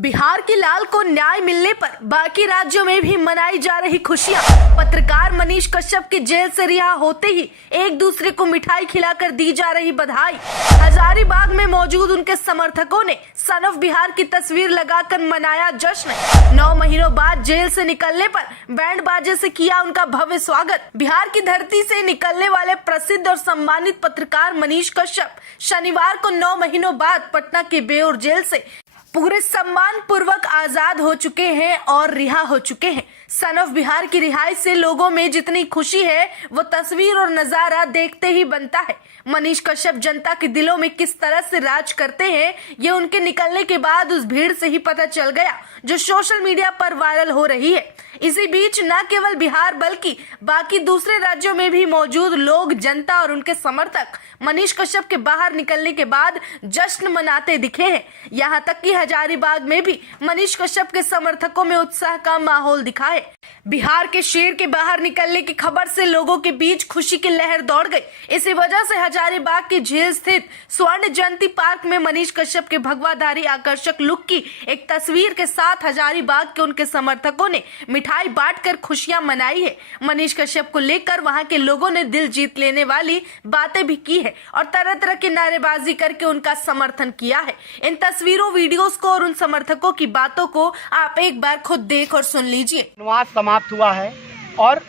बिहार के लाल को न्याय मिलने पर बाकी राज्यों में भी मनाई जा रही खुशियां। पत्रकार मनीष कश्यप के जेल से रिहा होते ही एक दूसरे को मिठाई खिलाकर दी जा रही बधाई। हजारीबाग में मौजूद उनके समर्थकों ने सन ऑफ बिहार की तस्वीर लगाकर मनाया जश्न। 9 महीनों बाद जेल से निकलने पर बैंड बाजे से किया उनका भव्य स्वागत। बिहार की धरती से निकलने वाले प्रसिद्ध और सम्मानित पत्रकार मनीष कश्यप शनिवार को 9 महीनों बाद पटना के बेउर जेल से पूरे सम्मान पूर्वक आजाद हो चुके हैं और रिहा हो चुके हैं। सन ऑफ बिहार की रिहाई से लोगों में जितनी खुशी है वो तस्वीर और नजारा देखते ही बनता है। मनीष कश्यप जनता के दिलों में किस तरह से राज करते हैं ये उनके निकलने के बाद उस भीड़ से ही पता चल गया जो सोशल मीडिया पर वायरल हो रही है। इसी बीच न केवल बिहार बल्कि बाकी दूसरे राज्यों में भी मौजूद लोग, जनता और उनके समर्थक मनीष कश्यप के बाहर निकलने के बाद जश्न मनाते दिखे हैं। यहाँ तक कि हजारीबाग में भी मनीष कश्यप के समर्थकों में उत्साह का माहौल दिखा है। बिहार के शेर के बाहर निकलने की खबर से लोगों के बीच खुशी की लहर दौड़ गई। इसी वजह से हजारीबाग की झील स्थित स्वर्ण जयंती पार्क में मनीष कश्यप के भगवाधारी आकर्षक लुक की एक तस्वीर के साथ हजारीबाग के उनके समर्थकों ने मिठाई बांटकर खुशियां मनाई है। मनीष कश्यप को लेकर वहां के लोगों ने दिल जीत लेने वाली बातें भी की है और तरह तरह की नारेबाजी करके उनका समर्थन किया है। इन तस्वीरों, वीडियोस को और उन समर्थकों की बातों को आप एक बार खुद देख और सुन लीजिए। समाप्त हुआ है और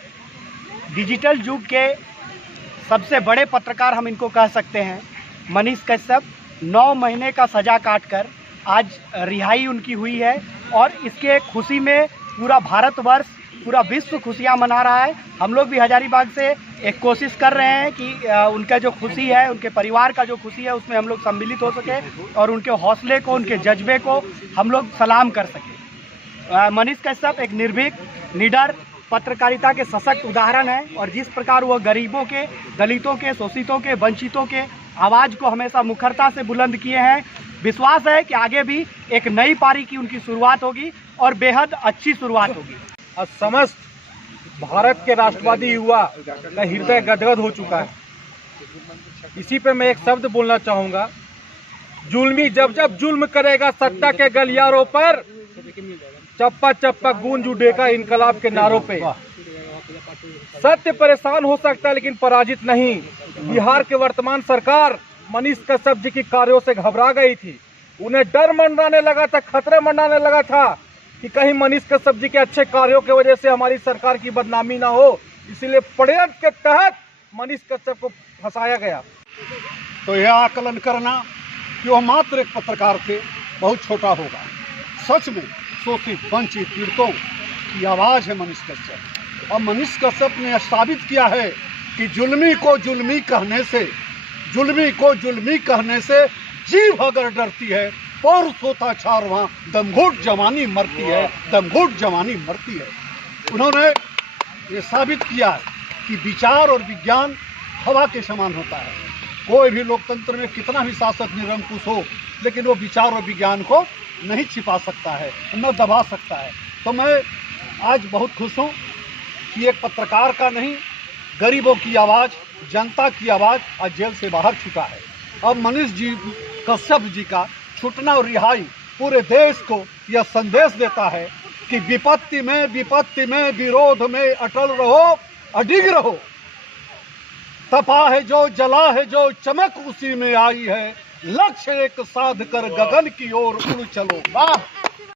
डिजिटल युग के सबसे बड़े पत्रकार हम इनको कह सकते हैं। मनीष कश्यप 9 महीने का सजा काटकर आज रिहाई उनकी हुई है और इसके खुशी में पूरा भारतवर्ष, पूरा विश्व खुशियां मना रहा है। हम लोग भी हजारीबाग से एक कोशिश कर रहे हैं कि उनका जो खुशी है, उनके परिवार का जो खुशी है, उसमें हम लोग सम्मिलित हो सके और उनके हौसले को, उनके जज्बे को हम लोग सलाम कर सकें। मनीष कश्यप एक निर्भीक, निडर पत्रकारिता के सशक्त उदाहरण है और जिस प्रकार वो गरीबों के, दलितों के, शोषितों के, वंचितों के आवाज़ को हमेशा मुखरता से बुलंद किए हैं। विश्वास है कि आगे भी एक नई पारी की उनकी शुरुआत होगी और बेहद अच्छी शुरुआत होगी। और समस्त भारत के राष्ट्रवादी युवा का हृदय गदगद हो चुका है। इसी पे मैं एक शब्द बोलना चाहूँगा, जुल्मी जब जब जुल्म करेगा सत्ता के गलियारों पर, चप्पा चप्पा गूंज उठेगा इनकलाब के नारों पे। सत्य परेशान हो सकता है लेकिन पराजित नहीं। बिहार के वर्तमान सरकार मनीष कश्यप जी की कार्यों से घबरा गई थी। उन्हें डर मंडराने लगा था, खतरे मंडराने लगा था कि कहीं मनीष कश्यप जी के अच्छे कार्यों की वजह से हमारी सरकार की बदनामी ना हो। इसीलिए षड्यंत्र के तहत मनीष कश्यप को फंसाया गया। तो यह आकलन करना कि वह मात्र एक पत्रकार थे बहुत छोटा होगा। सच में शोषित, वंचित, पीड़ितों की आवाज़ है मनीष कश्यप। और मनीष कश्यप ने साबित किया है कि जुल्मी को जुल्मी कहने से जीव अगर डरती है, पौरुष होता चार वहाँ दमघोट जवानी मरती है, दमघोट जवानी मरती है। उन्होंने ये साबित किया है कि विचार और विज्ञान हवा के समान होता है। कोई भी लोकतंत्र में कितना भी शासक निरंकुश हो, लेकिन वो विचार और विज्ञान को नहीं छिपा सकता है, न दबा सकता है। तो मैं आज बहुत खुश हूँ कि एक पत्रकार का नहीं, गरीबों की आवाज़, जनता की आवाज़ आज जेल से बाहर छूटा है। अब मनीष जी कश्यप जी का छूटना और रिहाई पूरे देश को यह संदेश देता है कि विपत्ति में विरोध में अटल रहो, अडिग रहो। तपा है जो, जला है जो, चमक उसी में आई है। लक्ष्य एक साध कर गगन की ओर उड़ चलो। वाह।